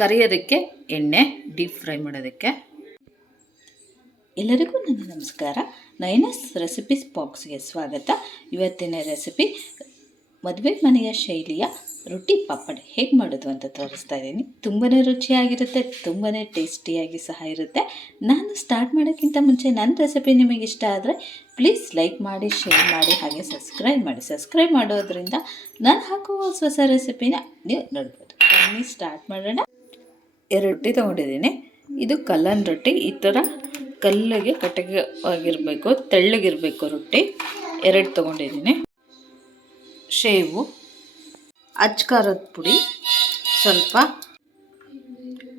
ಕರಿಯೋದಕ್ಕೆ ಎಣ್ಣೆ, deep fry ಮಾಡೋದಕ್ಕೆ. ಎಲ್ಲರಿಗೂ ನನ್ನ ನಮಸ್ಕಾರ. ನಯನಸ್ ರೆಸಿಪೀಸ್ ಬಾಕ್ಸ್ಗೆ ಸ್ವಾಗತ. ಇವತ್ತಿನ ರೆಸಿಪಿ ಮದುವೆ ಮನೆಯ ಶೈಲಿಯ ರೊಟ್ಟಿ ಪಾಪಡ್ ಹೇಗೆ ಮಾಡೋದು ಅಂತ ತೋರಿಸ್ತಾ ಇದ್ದೀನಿ. ತುಂಬಾ ರುಚಿಯಾಗಿರುತ್ತೆ, ತುಂಬಾ ಟೇಸ್ಟಿಯಾಗಿ ಸಹ ಇರುತ್ತೆ. ನಾನು ಸ್ಟಾರ್ಟ್ ಮಾಡೋಕ್ಕಿಂತ ಮುಂಚೆ ನನ್ನ ರೆಸಿಪಿ ನಿಮಗೆ ಇಷ್ಟ ಆದರೆ ಪ್ಲೀಸ್ ಲೈಕ್ ಮಾಡಿ, ಶೇರ್ ಮಾಡಿ, ಹಾಗೆ ಸಬ್ಸ್ಕ್ರೈಬ್ ಮಾಡಿ. ಸಬ್ಸ್ಕ್ರೈಬ್ ಮಾಡೋದ್ರಿಂದ ನಾನು ಹಾಕುವ ಹೊಸ ರೆಸಿಪಿನ ನೀವು ನೋಡ್ಬೋದು. ಬನ್ನಿ ಸ್ಟಾರ್ಟ್ ಮಾಡೋಣ. 2 ರೊಟ್ಟಿ ತೊಗೊಂಡಿದ್ದೀನಿ. ಇದು ಕಲ್ಲನ್ ರೊಟ್ಟಿ. ಈ ಥರ ಕಲ್ಲಿಗೆ ಕಟ್ಟವಾಗಿರಬೇಕು, ತೆಳ್ಳಗಿರಬೇಕು ರೊಟ್ಟಿ. 2 ತೊಗೊಂಡಿದ್ದೀನಿ. ಶೇವು, ಅಚ್ಕಾರದ ಪುಡಿ, ಸ್ವಲ್ಪ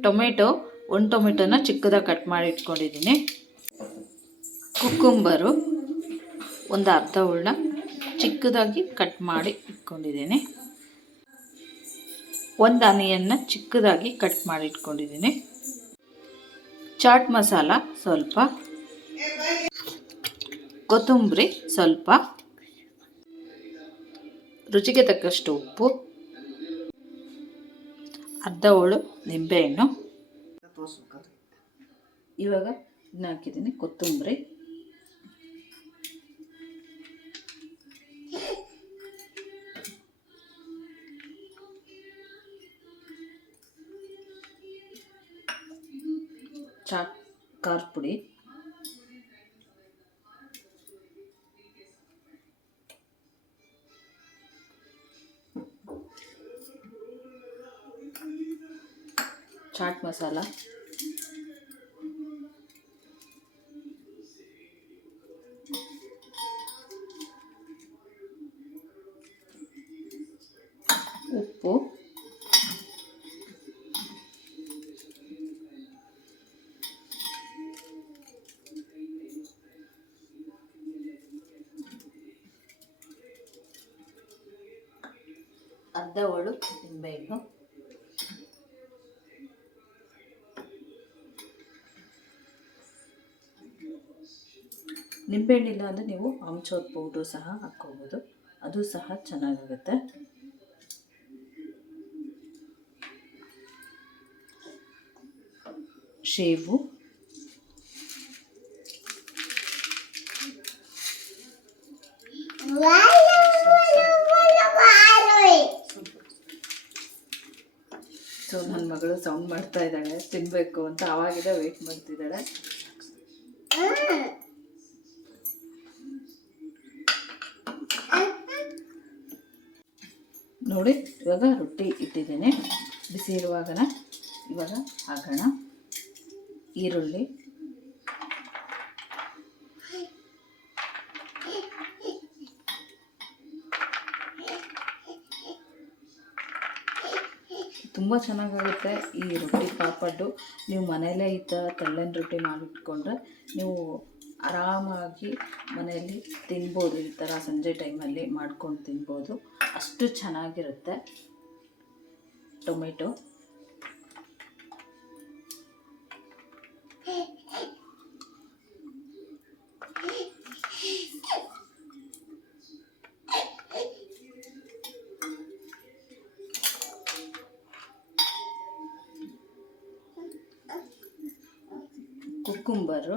ಟೊಮೆಟೊ, 1 ಟೊಮೆಟೊನ ಚಿಕ್ಕದಾಗಿ ಕಟ್ ಮಾಡಿ ಇಟ್ಕೊಂಡಿದ್ದೀನಿ. ಕುಕ್ಕುಂಬರು ಒಂದು ಅರ್ಧ ಉಳ್ಳ ಚಿಕ್ಕದಾಗಿ ಕಟ್ ಮಾಡಿ ಇಟ್ಕೊಂಡಿದ್ದೀನಿ. 1 ಆನಿಯನ್ನ ಚಿಕ್ಕದಾಗಿ ಕಟ್ ಮಾಡಿ ಇಟ್ಕೊಂಡಿದ್ದೀನಿ. ಚಾಟ್ ಮಸಾಲ ಸ್ವಲ್ಪ, ಕೊತ್ತಂಬರಿ ಸ್ವಲ್ಪ, ರುಚಿಗೆ ತಕ್ಕಷ್ಟು ಉಪ್ಪು, ಅರ್ಧ ಹೋಳು ನಿಂಬೆಹಣ್ಣು. ಇವಾಗ ಇದನ್ನ ಹಾಕಿದ್ದೀನಿ. ಕೊತ್ತಂಬರಿ, ಚಾಟ್ ಖಾರ ಪುಡಿ, ಚಾಟ್ ಮಸಾಲ, ಉಪ್ಪು, ಅರ್ಧ ಹೋಳು ನಿಂಬೆಹಣ್ಣು, ನಿಂಬೆಹಣ್ಣಿಲ್ಲ ಅಂದರೆ ನೀವು ಆಮ್ಚೂರ್ ಪೌಡ್ರು ಸಹ ಹಾಕ್ಕೋಬೋದು, ಅದು ಸಹ ಚೆನ್ನಾಗಿರುತ್ತೆ. ಶೇವು, ಸೊ ನನ್ನ ಮಗಳು ಸೌಂಡ್ ಮಾಡ್ತಾ ಇದ್ದಾಳೆ, ತಿನ್ನಬೇಕು ಅಂತ. ಆವಾಗಿದ ವೆಯ್ಟ್ ಮಾಡ್ತಿದ್ದಾಳೆ. ನೋಡಿ, ಇವಾಗ ರೊಟ್ಟಿ ಇಟ್ಟಿದ್ದೇನೆ. ಬಿಸಿ ಇರುವಾಗನ ಇವಾಗ ಹಾಕೋಣ. ಈರುಳ್ಳಿ, ತುಂಬ ಚೆನ್ನಾಗಾಗುತ್ತೆ ಈ ರೊಟ್ಟಿ ಪಾಪಡ್ಡು. ನೀವು ಮನೆಯಲ್ಲೇ ಈ ಥರ ತೆಳ್ಳನ ರೊಟ್ಟಿ ಮಾಡಿಟ್ಕೊಂಡ್ರೆ ನೀವು ಆರಾಮಾಗಿ ಮನೆಯಲ್ಲಿ ತಿನ್ಬೋದು. ಈ ಥರ ಸಂಜೆ ಟೈಮಲ್ಲಿ ಮಾಡ್ಕೊಂಡು ತಿನ್ಬೋದು, ಅಷ್ಟು ಚೆನ್ನಾಗಿರುತ್ತೆ. ಟೊಮೆಟೊ, ಕುಕ್ಕುಂಬರು,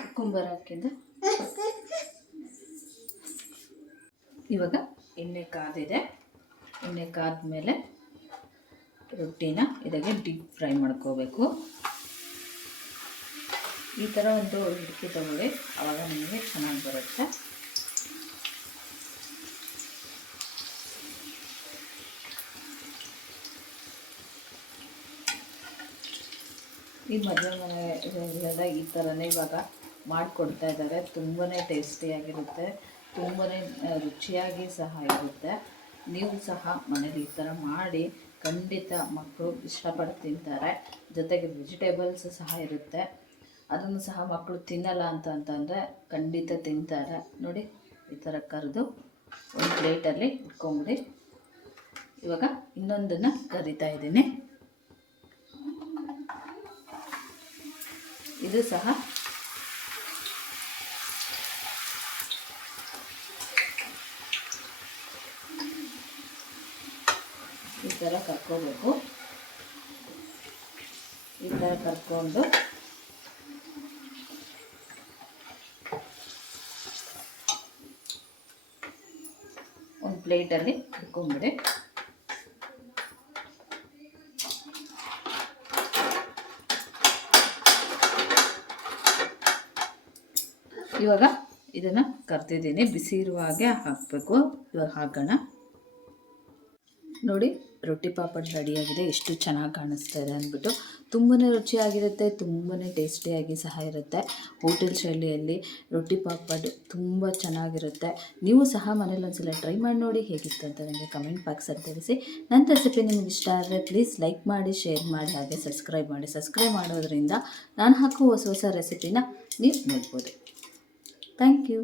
ಕುಕ್ಕುಂಬರ್ ಹಾಕಿಂದ ಇವಾಗ ಎಣ್ಣೆ ಕಾದಿದೆ. ಎಣ್ಣೆ ಕಾದ್ಮೇಲೆ ರೊಟ್ಟಿನ ಇದಕ್ಕೆ ಡೀಪ್ ಫ್ರೈ ಮಾಡ್ಕೋಬೇಕು. ಈ ಥರ ಒಂದು ಹಿಡಿಕೆ ತಗೊಳ್ಳಿ, ಆವಾಗ ನಿಮಗೆ ಚೆನ್ನಾಗಿ ಬರುತ್ತೆ. ಈ ಮದುವೆ ಮನೆಯಲ್ಲೆಲ್ಲ ಈ ಥರನೇ ಇವಾಗ ಮಾಡಿಕೊಡ್ತಾ ಇದ್ದಾರೆ. ತುಂಬಾ ಟೇಸ್ಟಿಯಾಗಿರುತ್ತೆ, ತುಂಬಾ ರುಚಿಯಾಗಿ ಸಹ ಇರುತ್ತೆ. ನೀವು ಸಹ ಮನೇಲಿ ಈ ಥರ ಮಾಡಿ ಖಂಡಿತ ಮಕ್ಕಳು ಇಷ್ಟಪಟ್ಟು ತಿಂತಾರೆ. ಜೊತೆಗೆ ವೆಜಿಟೇಬಲ್ಸ್ ಸಹ ಇರುತ್ತೆ, ಅದನ್ನು ಸಹ ಮಕ್ಕಳು ತಿನ್ನಲ್ಲ ಅಂತಂದರೆ ಖಂಡಿತ ತಿಂತಾರೆ. ನೋಡಿ, ಈ ಥರ ಕರೆದು ಒಂದು ಪ್ಲೇಟಲ್ಲಿ ಇಟ್ಕೊಂಬಿಡಿ. ಇವಾಗ ಇನ್ನೊಂದನ್ನು ಕರಿತಾ ಇದ್ದೀನಿ. ಇದು ಸಹ ಈ ಥರ ಕರ್ಕೋಬೇಕು. ಈ ಥರ ಕರ್ಕೊಂಡು ಒಂದು ಪ್ಲೇಟಲ್ಲಿ ಇಟ್ಕೊಂಬಿಡಿ. ಇವಾಗ ಇದನ್ನು ಕರ್ತಿದ್ದೀನಿ, ಬಿಸಿ ಇರುವಾಗೆ ಹಾಕಬೇಕು. ಇವಾಗ ಹಾಕೋಣ. ನೋಡಿ, ರೊಟ್ಟಿ ಪಾಪಡ್ ರೆಡಿಯಾಗಿದೆ. ಎಷ್ಟು ಚೆನ್ನಾಗಿ ಕಾಣಿಸ್ತಾ ಇದೆ ಅಂದ್ಬಿಟ್ಟು. ತುಂಬಾ ರುಚಿಯಾಗಿರುತ್ತೆ, ತುಂಬಾ ಟೇಸ್ಟಿಯಾಗಿ ಸಹ ಇರುತ್ತೆ. ಹೋಟೆಲ್ ಶೈಲಿಯಲ್ಲಿ ರೊಟ್ಟಿ ಪಾಪಡ್ ತುಂಬ ಚೆನ್ನಾಗಿರುತ್ತೆ. ನೀವು ಸಹ ಮನೇಲಿ ಒಂದ್ಸಲ ಟ್ರೈ ಮಾಡಿ ನೋಡಿ, ಹೇಗಿತ್ತು ಅಂತ ನನಗೆ ಕಮೆಂಟ್ ಬಾಕ್ಸಲ್ಲಿ ತಿಳಿಸಿ. ನನ್ನ ರೆಸಿಪಿ ನಿಮಗೆ ಇಷ್ಟ ಆದರೆ ಪ್ಲೀಸ್ ಲೈಕ್ ಮಾಡಿ, ಶೇರ್ ಮಾಡಿ, ಹಾಗೆ ಸಬ್ಸ್ಕ್ರೈಬ್ ಮಾಡಿ. ಸಬ್ಸ್ಕ್ರೈಬ್ ಮಾಡೋದ್ರಿಂದ ನಾನು ಹಾಕುವ ಹೊಸ ಹೊಸ ರೆಸಿಪಿನ ನೀವು ನೋಡ್ಬೋದು. Thank you.